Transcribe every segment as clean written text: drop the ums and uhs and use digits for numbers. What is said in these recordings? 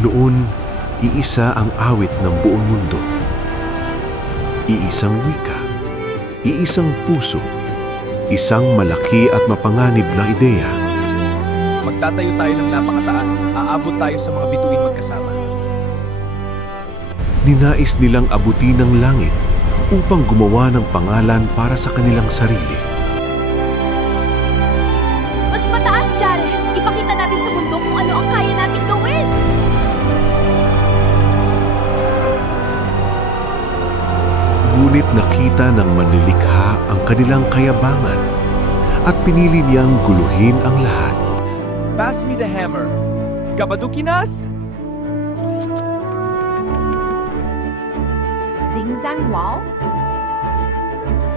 Noon, iisa ang awit ng buong mundo. Iisang wika, iisang puso, isang malaki at mapanganib na ideya. Magtatayo tayo ng napakataas, aabot tayo sa mga bituin magkasama. Ninais nilang abutin ng langit upang gumawa ng pangalan para sa kanilang sarili. Mas mataas, Jare! Ipakita natin sa mundo kung ano ang kaya nating gawin! Ngunit nakita ng manlilikha ang kanilang kayabangan at pinili niyang guluhin ang lahat. Pass me the hammer. Gabadukinas? Sing-sang wow?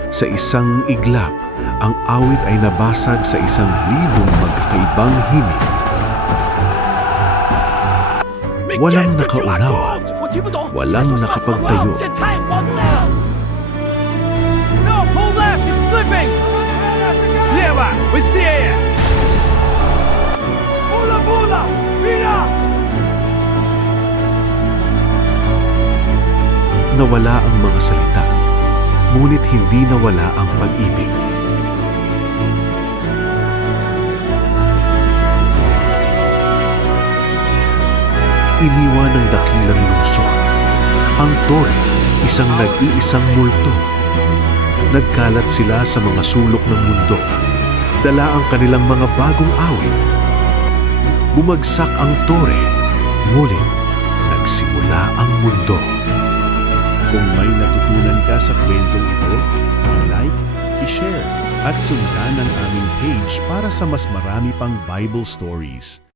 Sa isang iglap, ang awit ay nabasag sa 1,000 magkakaibang himig. Walang nakaunawa, walang nakapagtayo. No, pull left, it's slipping! Слева, быстрее! Bula! Mira! Nawala ang mga salita, ngunit hindi nawala ang pag-ibig. Iniwan ng dakilang lungsod. Ang tore, isang nag-iisang multo. Nagkalat sila sa mga sulok ng mundo. Dala ang kanilang mga bagong awit. Bumagsak ang tore, ngunit nagsimula ang mundo. Kung may natutunan ka sa kwentong ito, i-like, i-share, at sundan ang aming page para sa mas marami pang Bible stories.